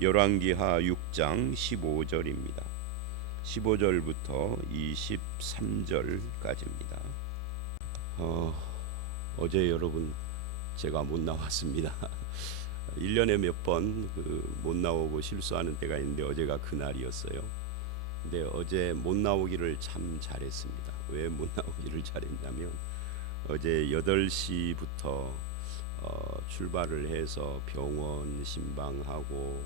열왕기하 6장 15절입니다. 15절부터 23절까지입니다. 어제 여러분 제가 못 나왔습니다. 1년에 몇 번 못 나오고 실수하는 때가 있는데 어제가 그날이었어요. 근데 어제 못 나오기를 참 잘했습니다. 왜 못 나오기를 잘했냐면 어제 8시부터 출발을 해서 병원 신방하고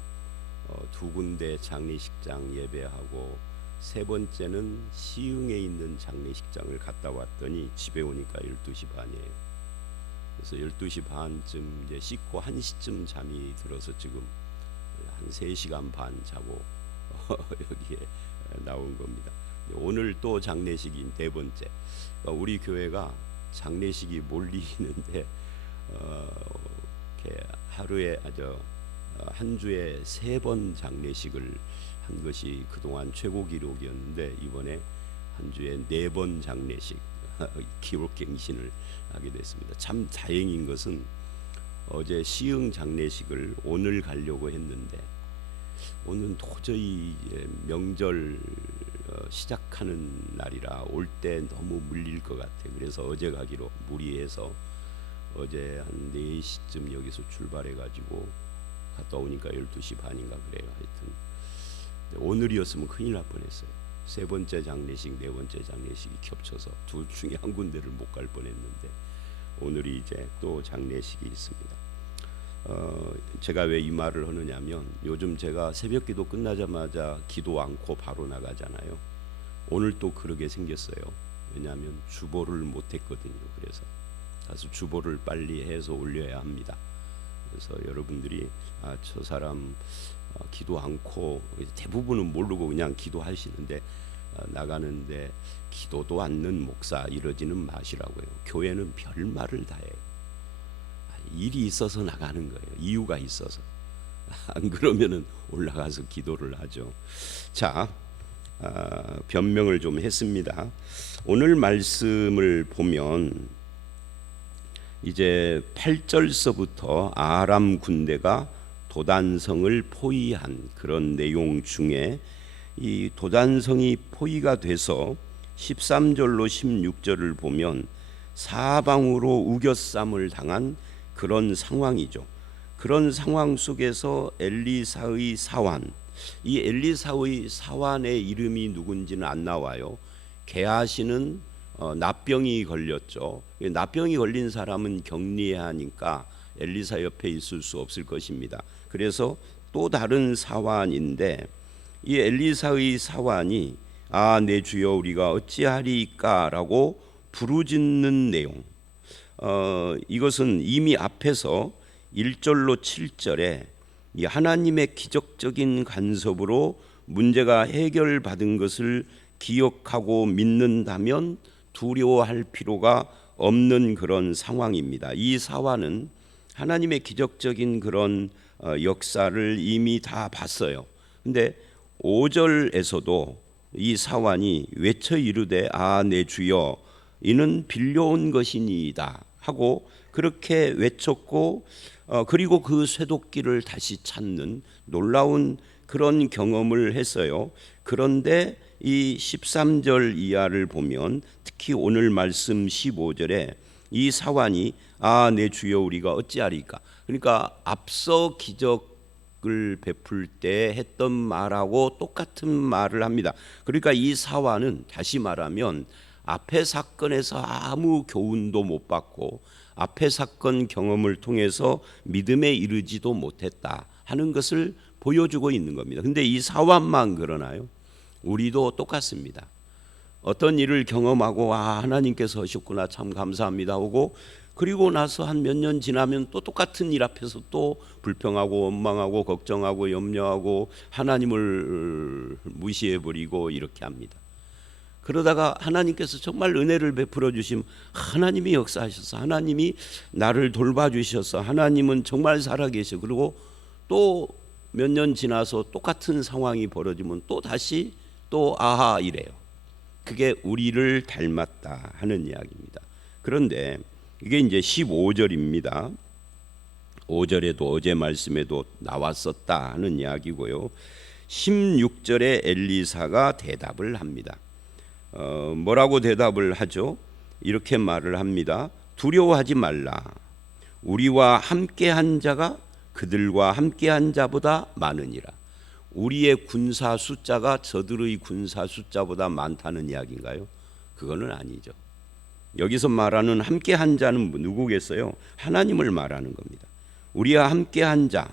두 군데 장례식장 예배하고 세 번째는 시흥에 있는 장례식장을 갔다 왔더니 집에 오니까 12시 반이에요. 그래서 12시 반쯤 이제 씻고 1시쯤 잠이 들어서 지금 한 3시간 반 자고 여기에 나온 겁니다. 오늘 또 장례식인 네 번째. 그러니까 우리 교회가 장례식이 몰리는데 이렇게 하루에 한 주에 3번 장례식을 한 것이 그동안 최고 기록이었는데 이번에 한 주에 4번 장례식 기록갱신을 하게 됐습니다. 참 다행인 것은 어제 시흥 장례식을 오늘 가려고 했는데 오늘 도저히 명절 시작하는 날이라 올 때 너무 물릴 것 같아요. 그래서 어제 가기로 무리해서 어제 한 4시쯤 여기서 출발해 가지고 갔다 오니까 12시 반인가 그래요. 하여튼 오늘이었으면 큰일 날 뻔했어요. 세 번째 장례식, 네 번째 장례식이 겹쳐서 둘 중에 한 군데를 못 갈 뻔했는데 오늘이 이제 또 장례식이 있습니다. 제가 왜 이 말을 하느냐면 요즘 제가 새벽기도 끝나자마자 기도 않고 바로 나가잖아요. 오늘 또 그러게 생겼어요. 왜냐하면 주보를 못했거든요. 그래서 가서 주보를 빨리 해서 올려야 합니다. 그래서 여러분들이 저 사람 기도 않고 대부분은 모르고 그냥 기도하시는데 나가는데 기도도 않는 목사 이러지는 마시라고요. 교회는 별말을 다 해요. 일이 있어서 나가는 거예요. 이유가 있어서. 안 그러면은 올라가서 기도를 하죠. 자, 변명을 좀 했습니다. 오늘 말씀을 보면 이제 8절서부터 아람 군대가 도단성을 포위한 그런 내용 중에 이 도단성이 포위가 돼서 13절로 16절을 보면 사방으로 우겨쌈을 당한 그런 상황이죠. 그런 상황 속에서 엘리사의 사환, 이 엘리사의 사환의 이름이 누군지는 안 나와요. 게하시는 납병이 걸렸죠. 납병이 걸린 사람은 격리해야 하니까 엘리사 옆에 있을 수 없을 것입니다. 그래서 또 다른 사환인데 이 엘리사의 사환이 내 주여 우리가 어찌하리까라고 부르짖는 내용. 이것은 이미 앞에서 1절로 7절에 이 하나님의 기적적인 간섭으로 문제가 해결받은 것을 기억하고 믿는다면 두려워할 필요가 없는 그런 상황입니다. 이 사환은 하나님의 기적적인 그런 역사를 이미 다 봤어요. 근데 5절에서도 이 사환이 외쳐 이르되 내 주여 이는 빌려온 것이니이다 하고 그렇게 외쳤고 그리고 그 쇠도끼를 다시 찾는 놀라운 그런 경험을 했어요. 그런데 이 13절 이하를 보면 특히 오늘 말씀 15절에 이 사환이 내 주여 우리가 어찌하리까. 그러니까 앞서 기적을 베풀 때 했던 말하고 똑같은 말을 합니다. 그러니까 이 사환은 다시 말하면 앞의 사건에서 아무 교훈도 못 받고 앞의 사건 경험을 통해서 믿음에 이르지도 못했다 하는 것을 보여주고 있는 겁니다. 근데 이 사환만 그러나요? 우리도 똑같습니다. 어떤 일을 경험하고 하나님께서 하셨구나 참 감사합니다 하고 그리고 나서 한 몇 년 지나면 또 똑같은 일 앞에서 또 불평하고 원망하고 걱정하고 염려하고 하나님을 무시해버리고 이렇게 합니다. 그러다가 하나님께서 정말 은혜를 베풀어 주심 하나님이 역사하셔서 하나님이 나를 돌봐주셔서 하나님은 정말 살아계셔. 그리고 또 몇 년 지나서 똑같은 상황이 벌어지면 또 다시 또 이래요. 그게 우리를 닮았다 하는 이야기입니다. 그런데 이게 이제 15절입니다. 5절에도 어제 말씀에도 나왔었다 하는 이야기고요. 16절에 엘리사가 대답을 합니다. 뭐라고 대답을 하죠? 이렇게 말을 합니다. 두려워하지 말라. 우리와 함께한 자가 그들과 함께한 자보다 많으니라. 우리의 군사 숫자가 저들의 군사 숫자보다 많다는 이야기인가요? 그거는 아니죠. 여기서 말하는 함께한 자는 누구겠어요? 하나님을 말하는 겁니다. 우리와 함께한 자,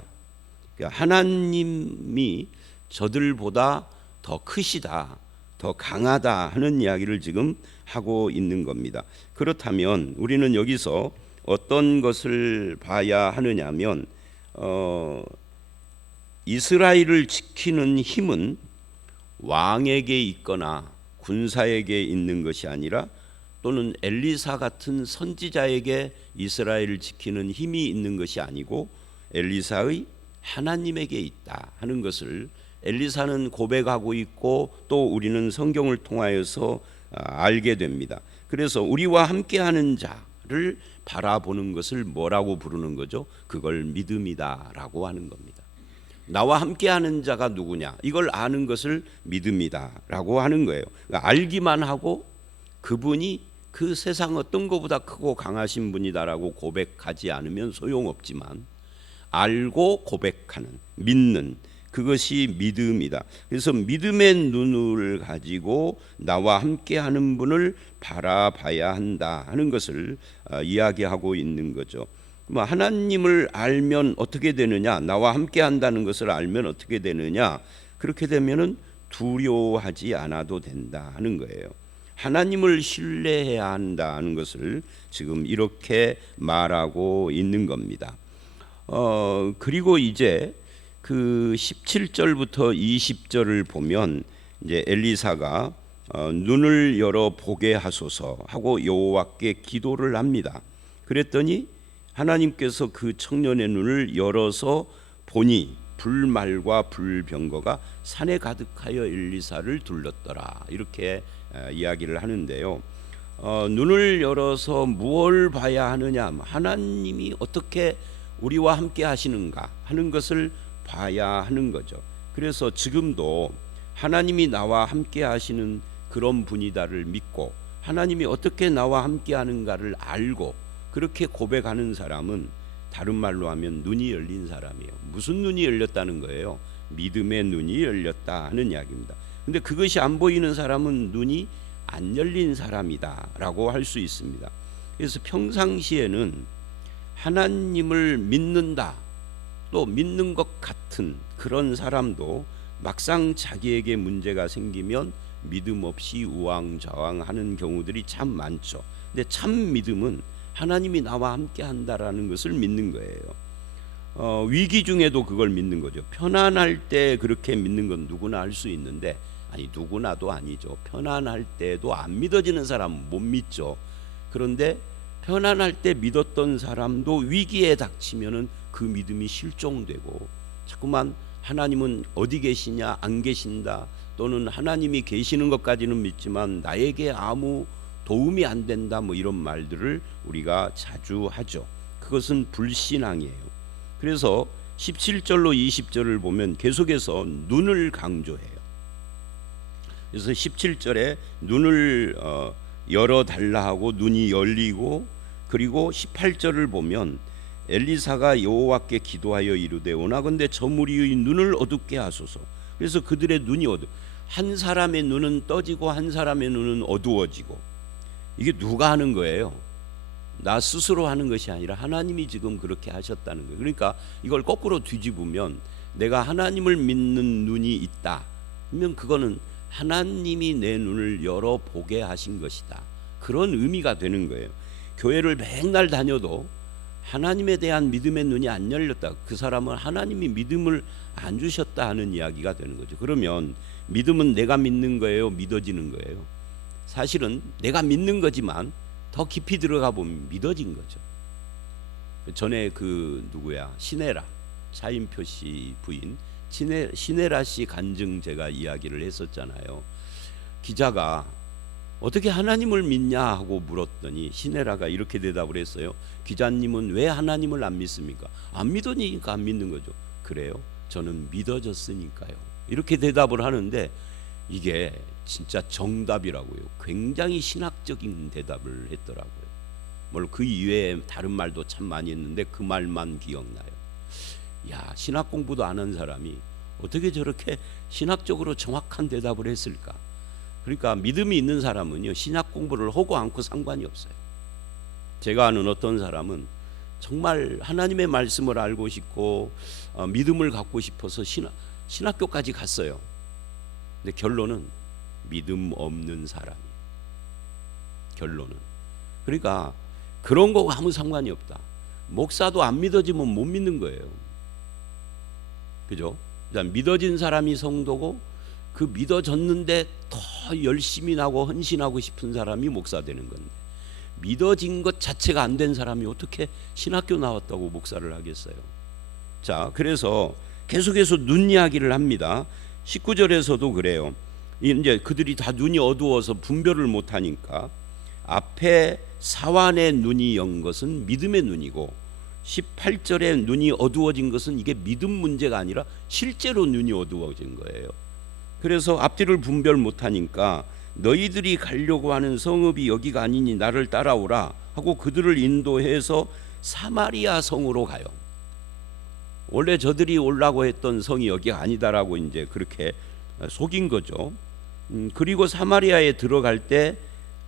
하나님이 저들보다 더 크시다, 더 강하다 하는 이야기를 지금 하고 있는 겁니다. 그렇다면 우리는 여기서 어떤 것을 봐야 하느냐면 이스라엘을 지키는 힘은 왕에게 있거나 군사에게 있는 것이 아니라 또는 엘리사 같은 선지자에게 이스라엘을 지키는 힘이 있는 것이 아니고 엘리사의 하나님에게 있다 하는 것을 엘리사는 고백하고 있고 또 우리는 성경을 통하여서 알게 됩니다. 그래서 우리와 함께하는 자를 바라보는 것을 뭐라고 부르는 거죠? 그걸 믿음이다라고 하는 겁니다. 나와 함께하는 자가 누구냐? 이걸 아는 것을 믿음이다라고 하는 거예요. 그러니까 알기만 하고 그분이 그 세상 어떤 것보다 크고 강하신 분이다라고 고백하지 않으면 소용없지만 알고 고백하는, 믿는 그것이 믿음이다. 그래서 믿음의 눈을 가지고 나와 함께하는 분을 바라봐야 한다 하는 것을 이야기하고 있는 거죠. 하나님을 알면 어떻게 되느냐? 나와 함께한다는 것을 알면 어떻게 되느냐? 그렇게 되면은 두려워하지 않아도 된다 하는 거예요. 하나님을 신뢰해야 한다는 것을 지금 이렇게 말하고 있는 겁니다. 그리고 이제 그 17절부터 20절을 보면 이제 엘리사가 눈을 열어 보게 하소서 하고 여호와께 기도를 합니다. 그랬더니 하나님께서 그 청년의 눈을 열어서 보니 불말과 불병거가 산에 가득하여 엘리사를 둘렀더라. 이렇게 이야기를 하는데요. 눈을 열어서 무엇을 봐야 하느냐? 하나님이 어떻게 우리와 함께 하시는가 하는 것을 봐야 하는 거죠. 그래서 지금도 하나님이 나와 함께 하시는 그런 분이다를 믿고 하나님이 어떻게 나와 함께 하는가를 알고 그렇게 고백하는 사람은 다른 말로 하면 눈이 열린 사람이에요. 무슨 눈이 열렸다는 거예요? 믿음의 눈이 열렸다 하는 이야기입니다. 근데 그것이 안 보이는 사람은 눈이 안 열린 사람이다라고 할 수 있습니다. 그래서 평상시에는 하나님을 믿는다 또 믿는 것 같은 그런 사람도 막상 자기에게 문제가 생기면 믿음 없이 우왕좌왕하는 경우들이 참 많죠. 근데 참 믿음은 하나님이 나와 함께 한다라는 것을 믿는 거예요. 위기 중에도 그걸 믿는 거죠. 편안할 때 그렇게 믿는 건 누구나 할 수 있는데 아니 누구나도 아니죠. 편안할 때도 안 믿어지는 사람은 못 믿죠. 그런데 편안할 때 믿었던 사람도 위기에 닥치면은 그 믿음이 실종되고 자꾸만 하나님은 어디 계시냐 안 계신다 또는 하나님이 계시는 것까지는 믿지만 나에게 아무 도움이 안 된다 뭐 이런 말들을 우리가 자주 하죠. 그것은 불신앙이에요. 그래서 17절로 20절을 보면 계속해서 눈을 강조해요. 그래서 17절에 눈을 열어달라 하고 눈이 열리고 그리고 18절을 보면 엘리사가 여호와께 기도하여 이르되 원하건대 저 무리의 눈을 어둡게 하소서. 그래서 그들의 눈이 한 사람의 눈은 떠지고 한 사람의 눈은 어두워지고 이게 누가 하는 거예요? 나 스스로 하는 것이 아니라 하나님이 지금 그렇게 하셨다는 거예요. 그러니까 이걸 거꾸로 뒤집으면 내가 하나님을 믿는 눈이 있다 그러면 그거는 하나님이 내 눈을 열어보게 하신 것이다. 그런 의미가 되는 거예요. 교회를 맨날 다녀도 하나님에 대한 믿음의 눈이 안 열렸다. 그 사람은 하나님이 믿음을 안 주셨다 하는 이야기가 되는 거죠. 그러면 믿음은 내가 믿는 거예요? 믿어지는 거예요? 사실은 내가 믿는 거지만 더 깊이 들어가 보면 믿어진 거죠. 전에 그 누구야? 시네라 차인표 씨 부인 시네라 씨 간증 제가 이야기를 했었잖아요. 기자가 어떻게 하나님을 믿냐 하고 물었더니 시네라가 이렇게 대답을 했어요. 기자님은 왜 하나님을 안 믿습니까? 안 믿으니까 안 믿는 거죠. 그래요? 저는 믿어졌으니까요. 이렇게 대답을 하는데 이게 진짜 정답이라고요. 굉장히 신학적인 대답을 했더라고요. 물론 그 이외에 다른 말도 참 많이 했는데 그 말만 기억나요. 야, 신학 공부도 안 한 사람이 어떻게 저렇게 신학적으로 정확한 대답을 했을까? 그러니까 믿음이 있는 사람은요, 신학 공부를 하고 않고 상관이 없어요. 제가 아는 어떤 사람은 정말 하나님의 말씀을 알고 싶고 믿음을 갖고 싶어서 신학교까지 갔어요. 근데 결론은 믿음 없는 사람이에요. 결론은. 그러니까 그런 거하고 아무 상관이 없다. 목사도 안 믿어지면 못 믿는 거예요. 그죠? 믿어진 사람이 성도고 그 믿어졌는데 더 열심히 나고 헌신하고 싶은 사람이 목사 되는 건데, 믿어진 것 자체가 안 된 사람이 어떻게 신학교 나왔다고 목사를 하겠어요? 자, 그래서 계속해서 눈 이야기를 합니다. 19절에서도 그래요. 이제 그들이 다 눈이 어두워서 분별을 못하니까 앞에 사완의 눈이 연 것은 믿음의 눈이고 18절에 눈이 어두워진 것은 이게 믿음 문제가 아니라 실제로 눈이 어두워진 거예요. 그래서 앞뒤를 분별 못하니까 너희들이 가려고 하는 성읍이 여기가 아니니 나를 따라오라 하고 그들을 인도해서 사마리아 성으로 가요. 원래 저들이 오려고 했던 성이 여기가 아니다라고 이제 그렇게 속인 거죠. 그리고 사마리아에 들어갈 때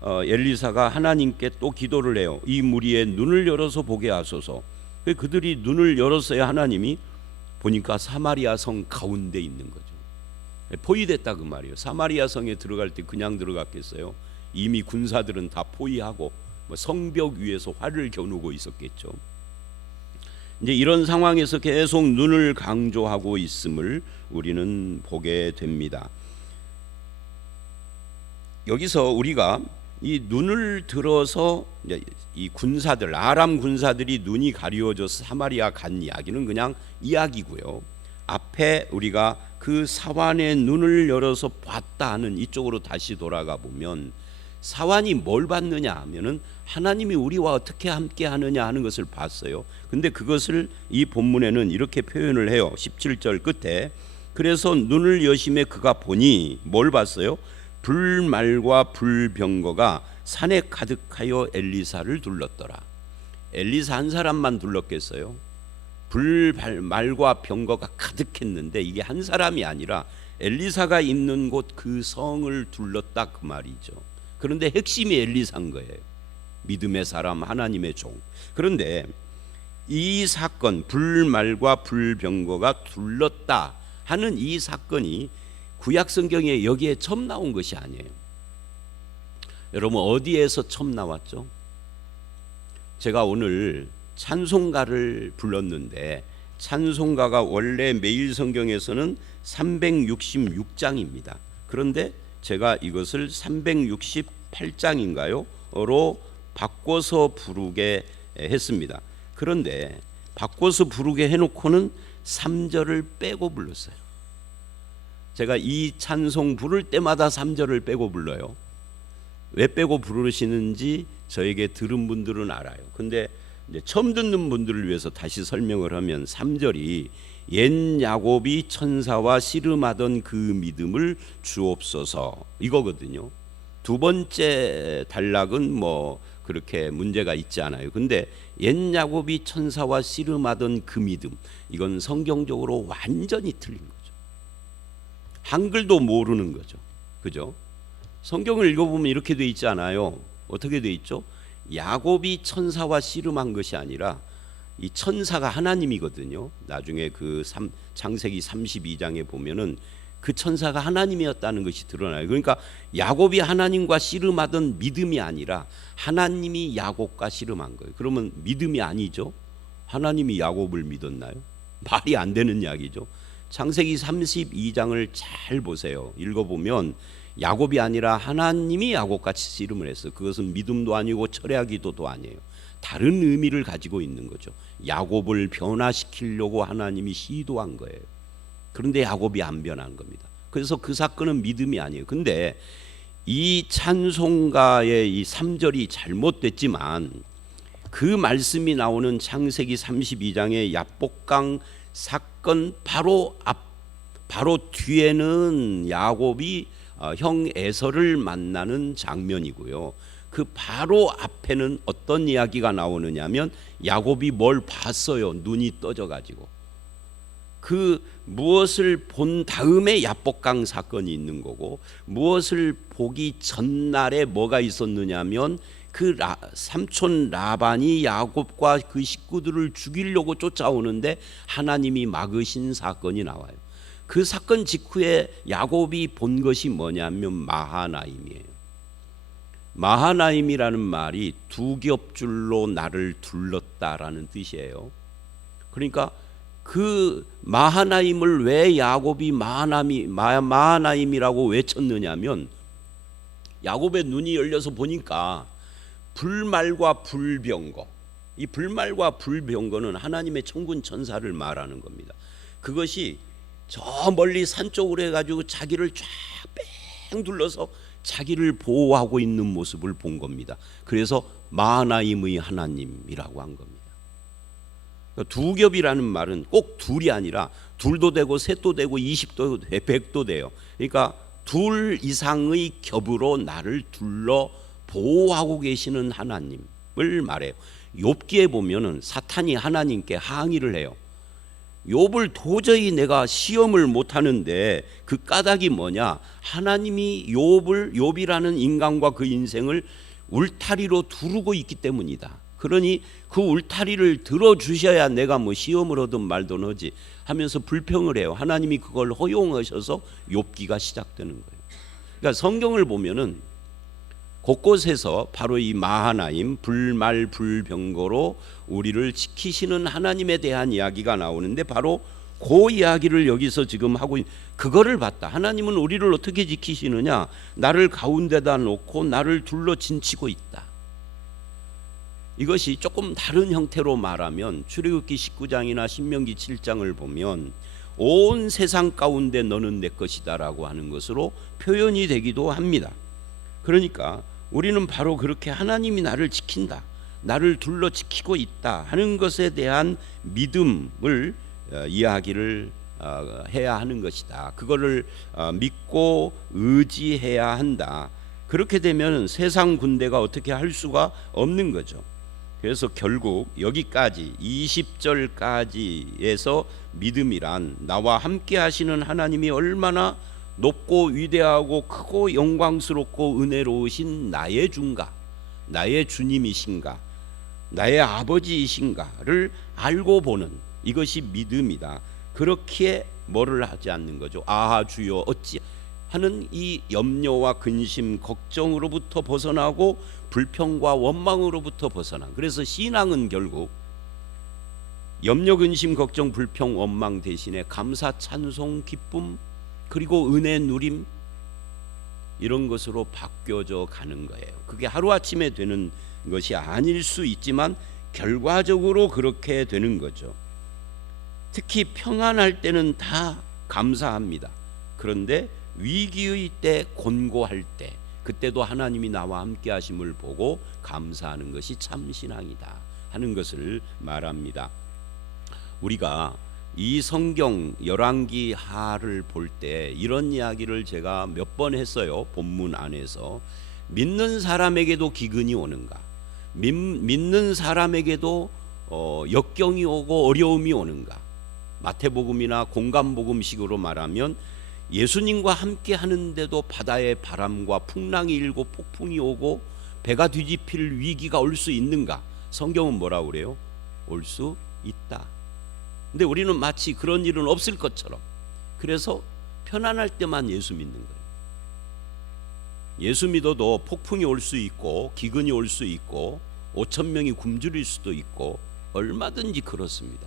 엘리사가 하나님께 또 기도를 해요. 이 무리의 눈을 열어서 보게 하소서. 그들이 눈을 열었어야 하나님이 보니까 사마리아 성 가운데 있는 거죠. 포위됐다 그 말이에요. 사마리아 성에 들어갈 때 그냥 들어갔겠어요? 이미 군사들은 다 포위하고 성벽 위에서 활을 겨누고 있었겠죠. 이제 이런 상황에서 계속 눈을 강조하고 있음을 우리는 보게 됩니다. 여기서 우리가 이 눈을 들어서 이 군사들, 아람 군사들이 눈이 가리워져서 사마리아 간 이야기는 그냥 이야기고요. 앞에 우리가 그 사완의 눈을 열어서 봤다 하는 이쪽으로 다시 돌아가 보면 사완이 뭘 봤느냐 하면은 하나님이 우리와 어떻게 함께 하느냐 하는 것을 봤어요. 근데 그것을 이 본문에는 이렇게 표현을 해요. 17절 끝에 그래서 눈을 여심해 그가 보니 뭘 봤어요? 불말과 불병거가 산에 가득하여 엘리사를 둘렀더라. 엘리사 한 사람만 둘렀겠어요? 불말과 병거가 가득했는데 이게 한 사람이 아니라 엘리사가 있는 곳 그 성을 둘렀다 그 말이죠. 그런데 핵심이 엘리사인 거예요. 믿음의 사람, 하나님의 종. 그런데 이 사건, 불말과 불병거가 둘렀다 하는 이 사건이 구약 성경에 여기에 처음 나온 것이 아니에요. 여러분 어디에서 처음 나왔죠? 제가 오늘 찬송가를 불렀는데 찬송가가 원래 매일 성경에서는 366장입니다. 그런데 제가 이것을 368장인가요? 로 바꿔서 부르게 했습니다. 그런데 바꿔서 부르게 해놓고는 3절을 빼고 불렀어요. 제가 이 찬송 부를 때마다 3절을 빼고 불러요. 왜 빼고 부르시는지 저에게 들은 분들은 알아요. 근데 이제 처음 듣는 분들을 위해서 다시 설명을 하면 3절이 옛 야곱이 천사와 씨름하던 그 믿음을 주옵소서 이거거든요. 두 번째 단락은 뭐 그렇게 문제가 있지 않아요. 근데 옛 야곱이 천사와 씨름하던 그 믿음, 이건 성경적으로 완전히 틀린 거죠. 한글도 모르는 거죠. 그죠? 성경을 읽어보면 이렇게 돼 있지 않아요. 어떻게 돼 있죠? 야곱이 천사와 씨름한 것이 아니라 이 천사가 하나님이거든요. 나중에 그 창세기 32장에 보면은 그 천사가 하나님이었다는 것이 드러나요. 그러니까 야곱이 하나님과 씨름하던 믿음이 아니라 하나님이 야곱과 씨름한 거예요. 그러면 믿음이 아니죠. 하나님이 야곱을 믿었나요? 말이 안 되는 이야기죠. 창세기 32장을 잘 보세요. 읽어보면 야곱이 아니라 하나님이 야곱같이 씨름을 했어요. 그것은 믿음도 아니고 철야 기도도 아니에요. 다른 의미를 가지고 있는 거죠. 야곱을 변화시키려고 하나님이 시도한 거예요. 그런데 야곱이 안 변한 겁니다. 그래서 그 사건은 믿음이 아니에요. 근데 이 찬송가의 이 3절이 잘못됐지만 그 말씀이 나오는 창세기 32장의 야복강 사건 바로 뒤에는 야곱이 형 에서를 만나는 장면이고요. 그 바로 앞에는 어떤 이야기가 나오느냐면 야곱이 뭘 봤어요. 눈이 떠져 가지고 그 무엇을 본 다음에 야복강 사건이 있는 거고, 무엇을 보기 전날에 뭐가 있었느냐면 그 삼촌 라반이 야곱과 그 식구들을 죽이려고 쫓아오는데 하나님이 막으신 사건이 나와요. 그 사건 직후에 야곱이 본 것이 뭐냐면 마하나임이에요. 마하나임이라는 말이 두 겹줄로 나를 둘렀다라는 뜻이에요. 그러니까 그 마하나임을 왜 야곱이 마하나임이라고 외쳤느냐면, 야곱의 눈이 열려서 보니까 불말과 불병거, 이 불말과 불병거는 하나님의 천군 천사를 말하는 겁니다. 그것이 저 멀리 산 쪽으로 해가지고 자기를 쫙 뺑 둘러서 자기를 보호하고 있는 모습을 본 겁니다. 그래서 마하나임의 하나님이라고 한 겁니다. 두 겹이라는 말은 꼭 둘이 아니라 둘도 되고 셋도 되고 20도 되고 100도 돼요. 그러니까 둘 이상의 겹으로 나를 둘러 보호하고 계시는 하나님을 말해요. 욥기에 보면은 사탄이 하나님께 항의를 해요. 욥을 도저히 내가 시험을 못 하는데 그 까닭이 뭐냐? 하나님이 욥이라는 인간과 그 인생을 울타리로 두르고 있기 때문이다. 그러니 그 울타리를 들어주셔야 내가 뭐 시험을 하든 말든 하지 하면서 불평을 해요. 하나님이 그걸 허용하셔서 욥기가 시작되는 거예요. 그러니까 성경을 보면은 곳곳에서 바로 이 마하나임, 불말 불병거로 우리를 지키시는 하나님에 대한 이야기가 나오는데, 바로 그 이야기를 여기서 지금 하고 그거를 봤다. 하나님은 우리를 어떻게 지키시느냐? 나를 가운데다 놓고 나를 둘러 진치고 있다. 이것이 조금 다른 형태로 말하면 출애굽기 19장이나 신명기 7장을 보면 온 세상 가운데 너는 내 것이다라고 하는 것으로 표현이 되기도 합니다. 그러니까 우리는 바로 그렇게 하나님이 나를 지킨다, 나를 둘러 지키고 있다 하는 것에 대한 믿음을 이야기를 해야 하는 것이다. 그거를 믿고 의지해야 한다. 그렇게 되면 세상 군대가 어떻게 할 수가 없는 거죠. 그래서 결국 여기까지 20절까지에서 믿음이란 나와 함께 하시는 하나님이 얼마나 높고 위대하고 크고 영광스럽고 은혜로우신 나의 주인가, 나의 주님이신가, 나의 아버지이신가를 알고 보는 이것이 믿음이다. 그렇게 뭐를 하지 않는 거죠. 아하 주여 어찌 하는 이 염려와 근심 걱정으로부터 벗어나고 불평과 원망으로부터 벗어나. 그래서 신앙은 결국 염려 근심 걱정 불평 원망 대신에 감사 찬송 기쁨 그리고 은혜 누림, 이런 것으로 바뀌어져 가는 거예요. 그게 하루아침에 되는 것이 아닐 수 있지만 결과적으로 그렇게 되는 거죠. 특히 평안할 때는 다 감사합니다. 그런데 위기의 때, 곤고할 때, 그때도 하나님이 나와 함께 하심을 보고 감사하는 것이 참 신앙이다 하는 것을 말합니다. 우리가 이 성경 열왕기 하를 볼 때 이런 이야기를 제가 몇 번 했어요. 본문 안에서 믿는 사람에게도 기근이 오는가, 믿는 사람에게도 역경이 오고 어려움이 오는가. 마태복음이나 공감복음식으로 말하면 예수님과 함께 하는데도 바다의 바람과 풍랑이 일고 폭풍이 오고 배가 뒤집힐 위기가 올 수 있는가? 성경은 뭐라고 그래요? 올 수 있다. 근데 우리는 마치 그런 일은 없을 것처럼, 그래서 편안할 때만 예수 믿는 거예요. 예수 믿어도 폭풍이 올 수 있고 기근이 올 수 있고 5천 명이 굶주릴 수도 있고 얼마든지 그렇습니다.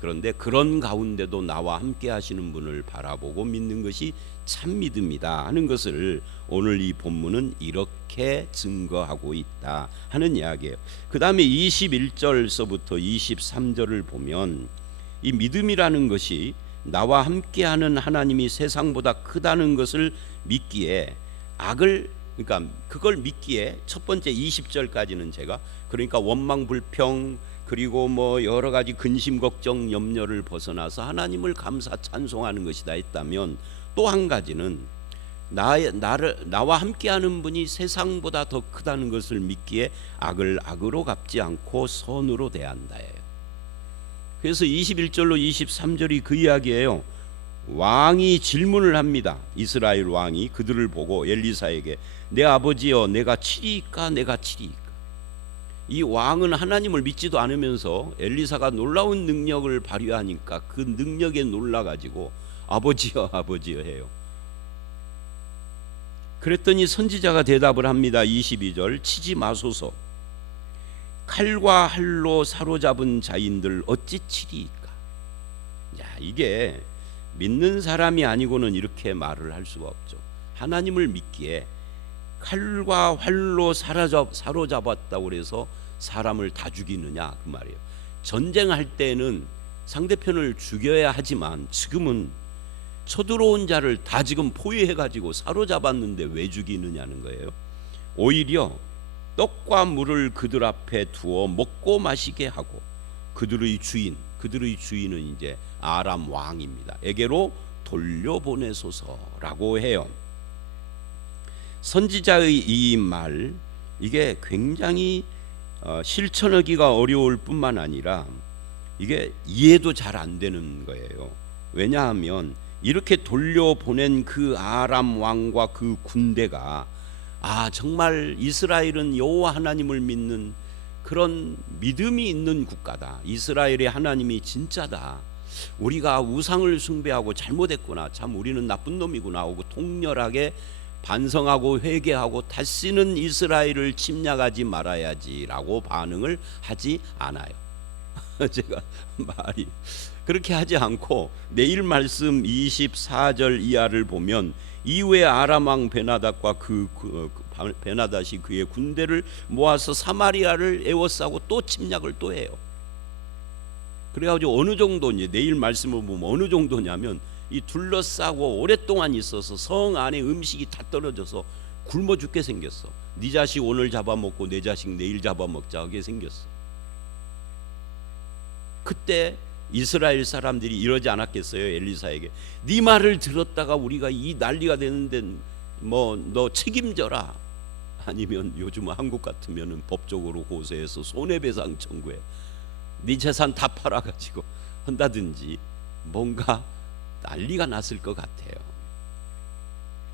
그런데 그런 가운데도 나와 함께 하시는 분을 바라보고 믿는 것이 참 믿음이다 하는 것을 오늘 이 본문은 이렇게 증거하고 있다 하는 이야기예요. 그 다음에 21절서부터 23절을 보면 이 믿음이라는 것이 나와 함께하는 하나님이 세상보다 크다는 것을 믿기에 악을 그러니까 그걸 믿기에 첫 번째 20절까지는 제가 그러니까 원망 불평 그리고 뭐 여러 가지 근심 걱정 염려를 벗어나서 하나님을 감사 찬송하는 것이다 했다면, 또 한 가지는 나와 함께하는 분이 세상보다 더 크다는 것을 믿기에 악을 악으로 갚지 않고 선으로 대한다예요. 그래서 21절로 23절이 그 이야기예요. 왕이 질문을 합니다. 이스라엘 왕이 그들을 보고 엘리사에게 내 아버지여 내가 치리이까 내가 치리이까. 이 왕은 하나님을 믿지도 않으면서 엘리사가 놀라운 능력을 발휘하니까 그 능력에 놀라가지고 아버지여 아버지여 해요. 그랬더니 선지자가 대답을 합니다. 22절 치지 마소서. 칼과 활로 사로잡은 자인들 어찌 치리이까. 야, 이게 믿는 사람이 아니고는 이렇게 말을 할 수가 없죠. 하나님을 믿기에 칼과 활로 사로잡았다고 그래서 사람을 다 죽이느냐 그 말이에요. 전쟁할 때는 상대편을 죽여야 하지만 지금은 쳐들어온 자를 다 지금 포위해가지고 사로잡았는데 왜 죽이느냐는 거예요. 오히려 떡과 물을 그들 앞에 두어 먹고 마시게 하고 그들의 주인은 이제 아람 왕입니다. 에게로 돌려보내소서라고 해요. 선지자의 이 말, 이게 굉장히 실천하기가 어려울 뿐만 아니라 이게 이해도 잘 안 되는 거예요. 왜냐하면 이렇게 돌려보낸 그 아람 왕과 그 군대가 정말 이스라엘은 여호와 하나님을 믿는 그런 믿음이 있는 국가다. 이스라엘의 하나님이 진짜다. 우리가 우상을 숭배하고 잘못했구나. 참 우리는 나쁜 놈이구나 하고 통렬하게 반성하고 회개하고 다시는 이스라엘을 침략하지 말아야지라고 반응을 하지 않아요. 제가 말이 그렇게 하지 않고 내일 말씀 24절 이하를 보면 이후에 아람 왕 베나닷과 베나닷이 그의 군대를 모아서 사마리아를 에워싸고 또 침략을 또 해요. 그래가지고 어느 정도 이제 내일 말씀을 보면 어느 정도냐면 이 둘러싸고 오랫동안 있어서 성 안에 음식이 다 떨어져서 굶어 죽게 생겼어. 네 자식 오늘 잡아먹고 내 자식 내일 잡아먹자 하게 생겼어. 그때 이스라엘 사람들이 이러지 않았겠어요? 엘리사에게 네 말을 들었다가 우리가 이 난리가 되는데 뭐 너 책임져라. 아니면 요즘 한국 같으면은 법적으로 고소해서 손해배상 청구해. 네 재산 다 팔아가지고 한다든지 뭔가 난리가 났을 것 같아요.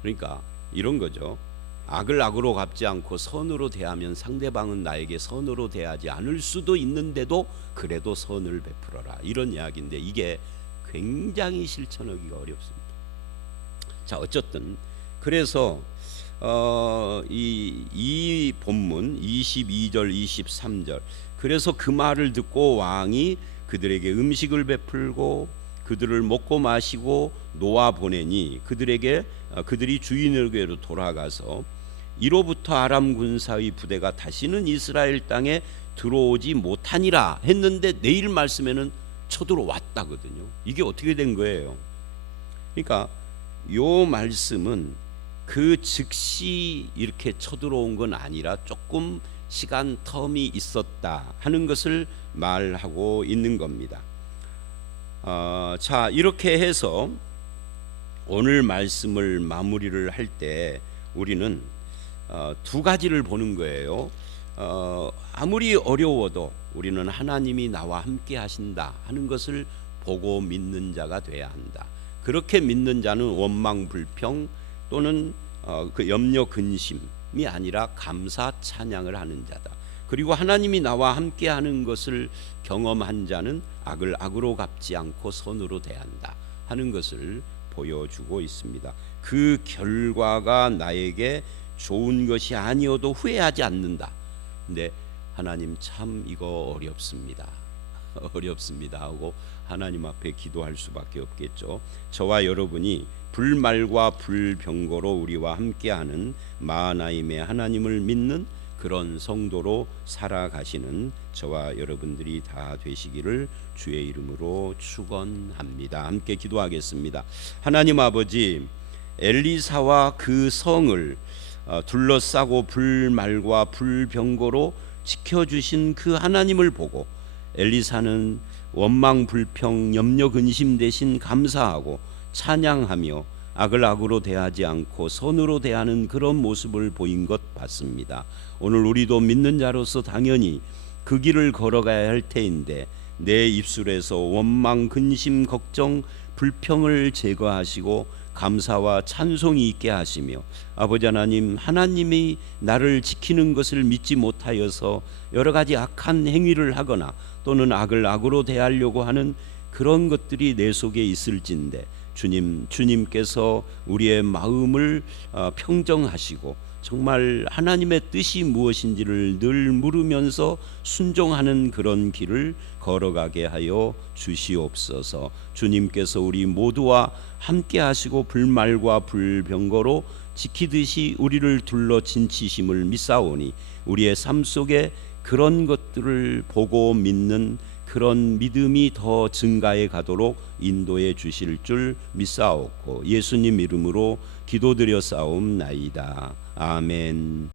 그러니까 이런 거죠. 악을 악으로 갚지 않고 선으로 대하면 상대방은 나에게 선으로 대하지 않을 수도 있는데도 그래도 선을 베풀어라, 이런 이야기인데 이게 굉장히 실천하기가 어렵습니다. 자, 어쨌든 그래서 이 본문 22절 23절, 그래서 그 말을 듣고 왕이 그들에게 음식을 베풀고 그들을 먹고 마시고 놓아 보내니 그들이 주인에게로 돌아가서 이로부터 아람 군사의 부대가 다시는 이스라엘 땅에 들어오지 못하니라 했는데 내일 말씀에는 쳐들어왔다거든요. 이게 어떻게 된 거예요? 그러니까 요 말씀은 그 즉시 이렇게 쳐들어온 건 아니라 조금 시간 텀이 있었다 하는 것을 말하고 있는 겁니다. 자, 이렇게 해서 오늘 말씀을 마무리를 할 때 우리는 두 가지를 보는 거예요. 아무리 어려워도 우리는 하나님이 나와 함께 하신다 하는 것을 보고 믿는 자가 돼야 한다. 그렇게 믿는 자는 원망 불평 또는 그 염려 근심이 아니라 감사 찬양을 하는 자다. 그리고 하나님이 나와 함께 하는 것을 경험한 자는 악을 악으로 갚지 않고 선으로 대한다 하는 것을 보여주고 있습니다. 그 결과가 나에게 좋은 것이 아니어도 후회하지 않는다. 근데 하나님 참 이거 어렵습니다. 어렵습니다 하고 하나님 앞에 기도할 수밖에 없겠죠. 저와 여러분이 불말과 불병거로 우리와 함께하는 마하나임의 하나님을 믿는 그런 성도로 살아가시는 저와 여러분들이 다 되시기를 주의 이름으로 축원합니다. 함께 기도하겠습니다. 하나님 아버지, 엘리사와 그 성을 둘러싸고 불말과 불병거로 지켜주신 그 하나님을 보고 엘리사는 원망 불평 염려 근심 대신 감사하고 찬양하며 악을 악으로 대하지 않고 선으로 대하는 그런 모습을 보인 것 같습니다. 오늘 우리도 믿는 자로서 당연히 그 길을 걸어가야 할 테인데 내 입술에서 원망 근심 걱정 불평을 제거하시고 감사와 찬송이 있게 하시며 아버지 하나님, 하나님이 나를 지키는 것을 믿지 못하여서 여러 가지 악한 행위를 하거나 또는 악을 악으로 대하려고 하는 그런 것들이 내 속에 있을진데 주님께서 우리의 마음을 평정하시고 정말 하나님의 뜻이 무엇인지를 늘 물으면서 순종하는 그런 길을 걸어가게 하여 주시옵소서. 주님께서 우리 모두와 함께 하시고 불말과 불병거로 지키듯이 우리를 둘러 진치심을 믿사오니 우리의 삶 속에 그런 것들을 보고 믿는 그런 믿음이 더 증가해 가도록 인도해 주실 줄 믿사옵고 예수님 이름으로 기도드려 싸움나이다. 아멘.